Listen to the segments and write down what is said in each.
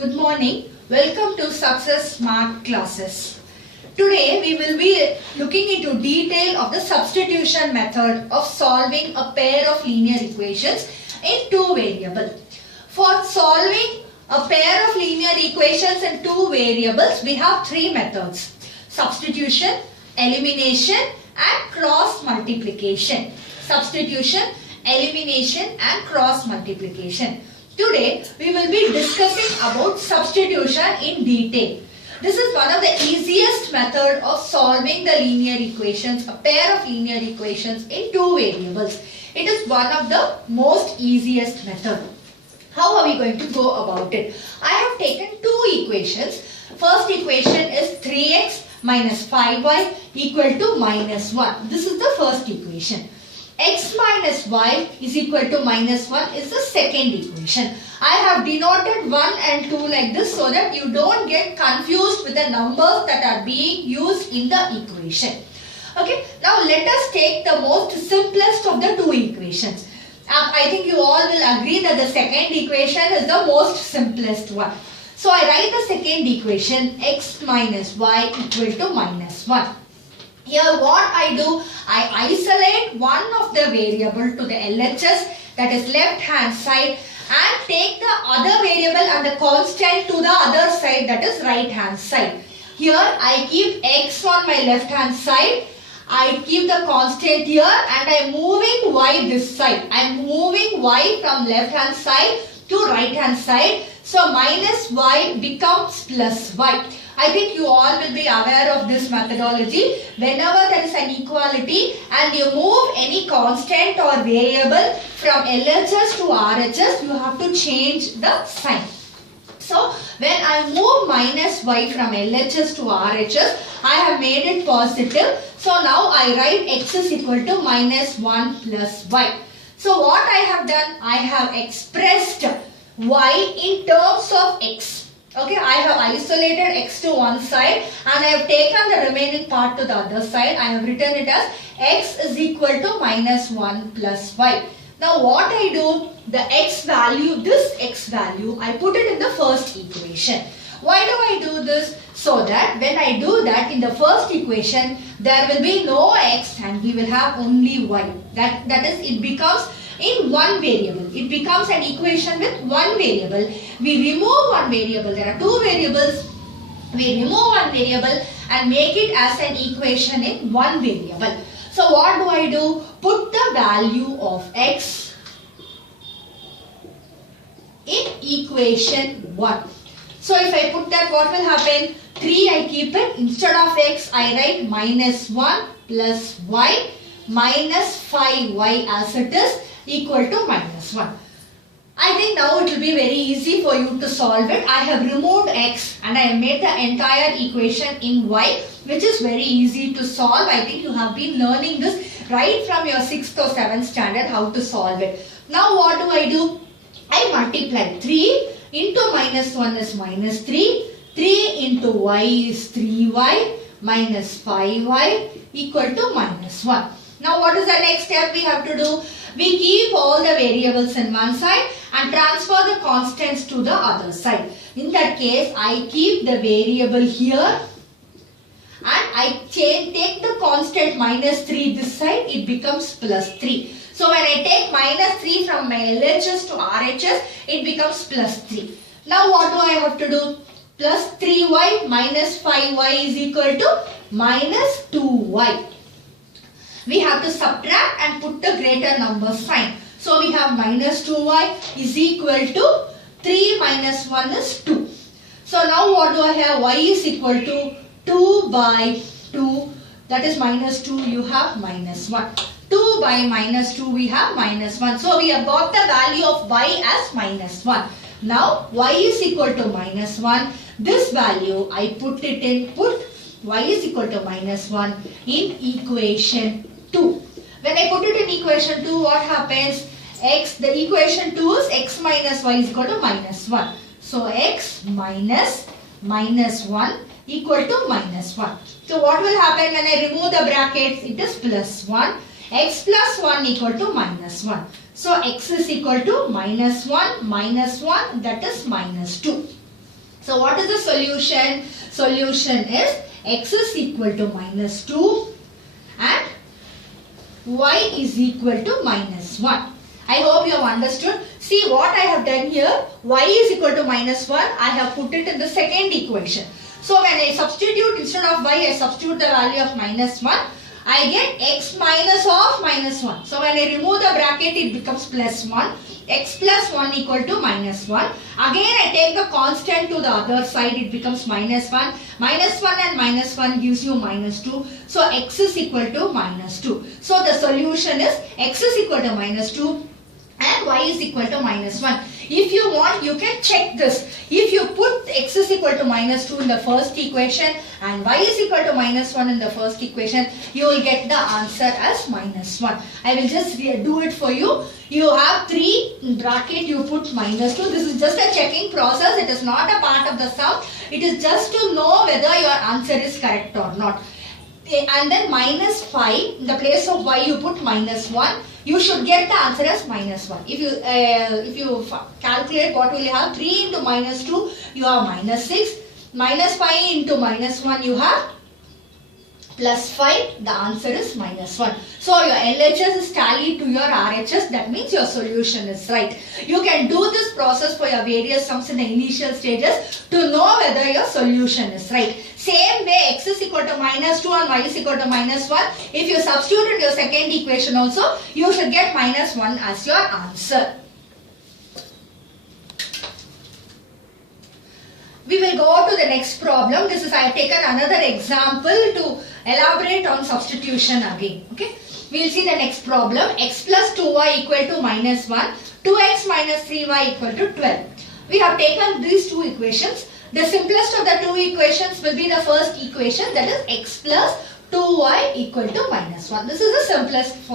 Good morning. Welcome to Success Smart Classes. Today we will be looking into detail of the substitution method of solving a pair of linear equations in two variables. For solving a pair of linear equations in two variables, we have three methods: substitution, elimination and cross multiplication. Substitution, elimination and cross multiplication. Today we will be discussing about substitution in detail. This is one of the easiest method of solving the linear equations, a pair of linear equations in two variables. It is one of the most easiest method. How are we going to go about it? I have taken two equations. First equation is 3x minus 5y equal to minus 1. This is the first equation. X minus y is equal to minus 1 is the second equation. I have denoted 1 and 2 like this so that you don't get confused with the numbers that are being used in the equation. Okay, now let us take the most simplest of the two equations. I think you all will agree that the second equation is the most simplest one. So I write the second equation, x minus y equal to minus 1. Here what I do, I isolate one of the variable to the LHS, that is left hand side, and take the other variable and the constant to the other side, that is right hand side. Here I keep x on my left hand side, I keep the constant here, and I am moving y this side. I am moving y from left hand side to right hand side. So minus y becomes plus y. I think you all will be aware of this methodology. Whenever there is an equality and you move any constant or variable from LHS to RHS, you have to change the sign. So when I move minus y from LHS to RHS, I have made it positive. So now I write x is equal to minus 1 plus y. So what I have done, I have expressed y in terms of x. Okay, I have isolated x to one side and I have taken the remaining part to the other side. I have written it as x is equal to minus 1 plus y. Now what I do, the x value, this x value, I put it in the first equation. Why do I do this? So that when I do that in the first equation, there will be no x and we will have only y. That is, it becomes in one variable. It becomes an equation with one variable. We remove one variable. There are two variables. We remove one variable and make it as an equation in one variable. So what do I do? Put the value of x in equation 1. So if I put that, what will happen? 3 I keep it. Instead of x, I write minus 1 plus y minus 5y as it is equal to minus 1. I think now it will be very easy for you to solve it. I have removed x and I have made the entire equation in y, which is very easy to solve. I think you have been learning this right from your 6th or 7th standard how to solve it. Now what do? I multiply 3 into minus 1 is minus 3. 3 into y is 3y minus 5y equal to minus 1. Now what is the next step we have to do? We keep all the variables in one side and transfer the constants to the other side. In that case, I keep the variable here and I take the constant minus 3 this side, it becomes plus 3. So when I take minus 3 from my LHS to RHS, it becomes plus 3. Now what do I have to do? Plus 3y minus 5y is equal to minus 2y. We have to subtract and put the greater number sign. So we have minus 2y is equal to 3 minus 1 is 2. So now what do I have? Y is equal to 2 by 2, that is minus 2, you have minus 1. 2 by minus 2 we have minus 1. So we have got the value of y as minus 1. Now y is equal to minus 1. This value I put y is equal to minus 1 in equation 2. When I put it in equation 2, what happens? The equation 2 is x minus y is equal to minus 1. So x minus 1 equal to minus 1. So what will happen when I remove the brackets? It is plus 1. X plus 1 equal to minus 1. So x is equal to minus 1, that is minus 2. So what is the solution? Solution is x is equal to minus 2 and y is equal to minus 1. I hope you have understood. See what I have done here. Y is equal to minus 1. I have put it in the second equation. So when I substitute, instead of y, I substitute the value of minus 1. I get x minus of minus 1. So when I remove the bracket, it becomes plus 1. X plus 1 equal to minus 1. Again I take the constant to the other side, it becomes minus 1. Minus 1 and minus 1 gives you minus 2. So x is equal to minus 2. So the solution is x is equal to minus 2 and y is equal to minus 1. If you want, you can check this. If you put x is equal to minus 2 in the first equation and y is equal to minus 1 in the first equation, you will get the answer as minus 1. I will just do it for you. You have 3 in bracket, you put minus 2. This is just a checking process. It is not a part of the sum. It is just to know whether your answer is correct or not. And then minus 5, in the place of y you put minus 1. You should get the answer as minus 1. If you calculate, what will you have? 3 into minus 2, you have minus 6. Minus 5 into minus 1, you have plus 5. The answer is minus 1. So your LHS is tallied to your RHS. That means your solution is right. You can do this process for your various sums in the initial stages to know whether your solution is right. Same way, x is equal to minus 2 and y is equal to minus 1. If you substitute in your second equation also, you should get minus 1 as your answer. We will go to the next problem. This is, I have taken another example to elaborate on substitution again. Okay. We will see the next problem. X plus 2y equal to minus 1. 2x minus 3y equal to 12. We have taken these two equations. The simplest of the two equations will be the first equation, that is x plus 2y equal to minus 1. This is the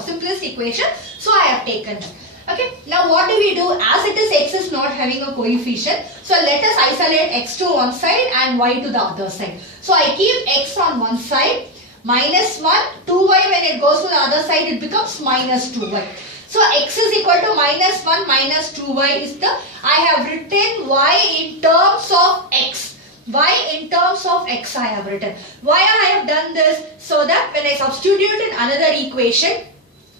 simplest equation. So I have taken it. Okay. Now what do we do? As it is, x is not having a coefficient. So let us isolate x to one side and y to the other side. So I keep x on one side, minus 1, 2y when it goes to the other side, it becomes minus 2y. So x is equal to minus 1 minus 2y is the, I have written y in terms of x. Y in terms of x I have written. Why I have done this? So that when I substitute in another equation,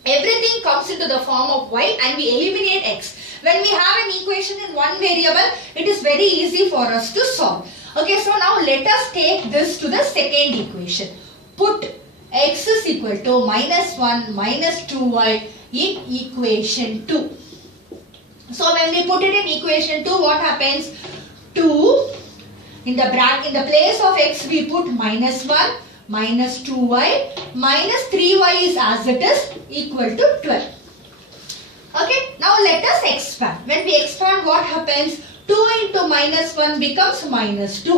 everything comes into the form of y and we eliminate x. When we have an equation in one variable, it is very easy for us to solve. Okay, so now let us take this to the second equation. Put x is equal to minus 1 minus 2y in equation 2. So when we put it in equation 2, what happens? 2, in the place of x we put minus 1 minus 2y minus 3y is as it is equal to 12. Okay, now let us expand. When we expand, what happens? 2 into minus 1 becomes minus 2.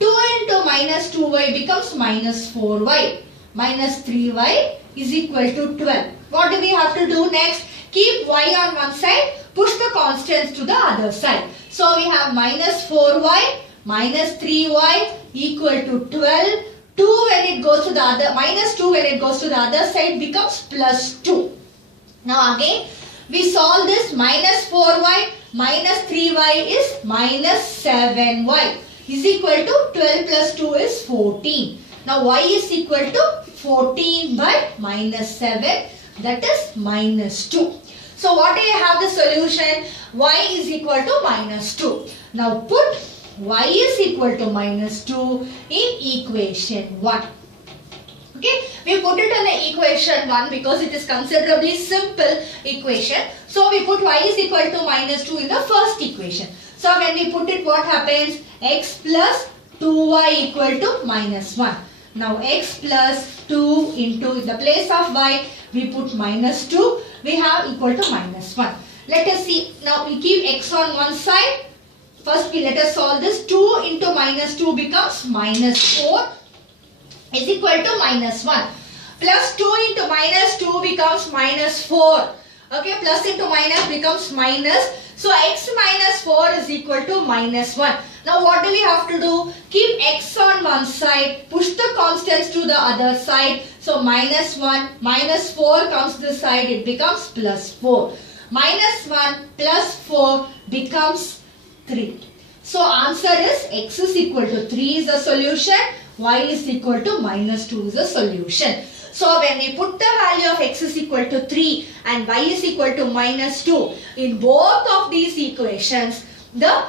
2 into minus 2y becomes minus 4y. Minus 3y is equal to 12. What do we have to do next? Keep y on one side, push the constants to the other side. So we have minus 4y minus 3y equal to 12. 2 when it goes to the other, minus 2 when it goes to the other side becomes plus 2. Now again, we solve this. Minus 4y minus 3y is minus 7y is equal to 12 plus 2 is 14. Now y is equal to 14 by minus 7, that is minus 2. So what do you have the solution? Y is equal to minus 2. Now put y is equal to minus 2 in equation 1. Okay, we put it in the equation 1 because it is considerably simple equation. So we put y is equal to minus 2 in the first equation. So when we put it, what happens? X plus 2y equal to minus 1. Now x plus 2 into the place of y, we put minus 2, we have equal to minus 1. Let us see, now we keep x on one side. First let us solve this. 2 into minus 2 becomes minus 4 is equal to minus 1. Plus 2 into minus 2 becomes minus 4. Okay, plus into minus becomes minus. So x minus 4 is equal to minus 1. Now what do we have to do? Keep x on one side, push the constants to the other side. So minus 1, minus 4 comes this side, it becomes plus 4. Minus 1 plus 4 becomes 3. So answer is x is equal to 3 is the solution, y is equal to minus 2 is the solution. So when we put the value of x is equal to 3 and y is equal to minus 2 in both of these equations, the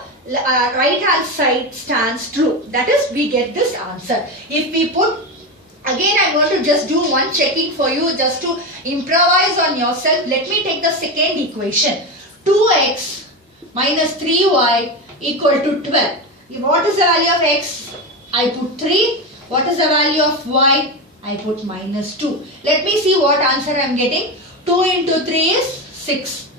right hand side stands true. That is, we get this answer. If we put, again I want to just do one checking for you just to improvise on yourself. Let me take the second equation. 2x minus 3y equal to 12. What is the value of x? I put 3. What is the value of y? I put minus 2. Let me see what answer I am getting. 2 into 3 is 6.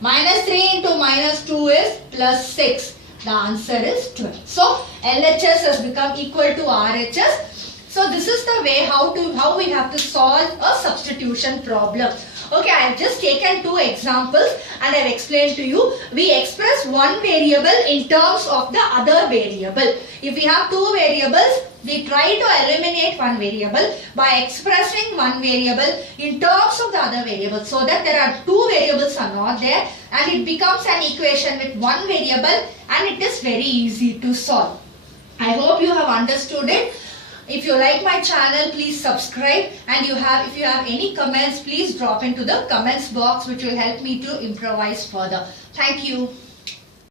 Minus 3 into minus 2 is plus 6. The answer is 12. So LHS has become equal to RHS. So this is the way how we have to solve a substitution problem. Okay, I have just taken two examples and I have explained to you. We express one variable in terms of the other variable. If we have two variables, we try to eliminate one variable by expressing one variable in terms of the other variable, so that there are two variables are not there and it becomes an equation with one variable and it is very easy to solve. I hope you have understood it. If you like my channel, please subscribe, and if you have any comments, please drop into the comments box, which will help me to improvise further. Thank you.